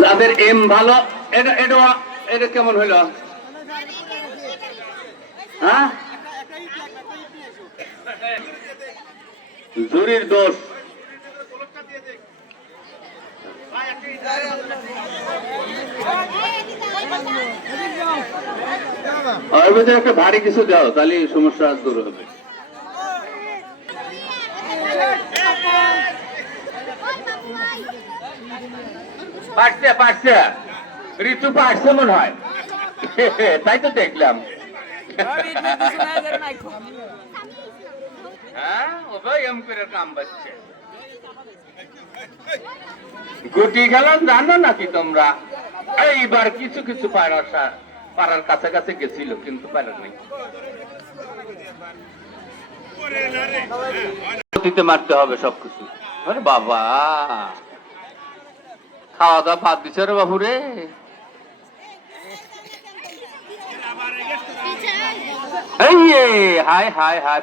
যাদের এম ভালো, এটা এটা এটা কেমন হইল? হ্যাঁ, জুরির দোষ। ওর ভিতরে একটা ভারী কিছু দাও, তাহলে সমস্যা দূর হবে। পারছে পারছে, ঋতু পারছে মনে হয়, তাই তো দেখলাম। হ্যাঁ, ওই এম করে কাম বাজছে। গুটি খেলা জানো নাকি তোমরা? এইবার কিছু কিছু পাড়ার কাছাকাছি গেছিল, কিন্তু পাড়ার নেই। দিতে মারতে হবে সবকিছু। আরে বাবা, খাওয়া দাওয়া ভাত দিছে রে বাবু রে। এই হাই হাই হাই।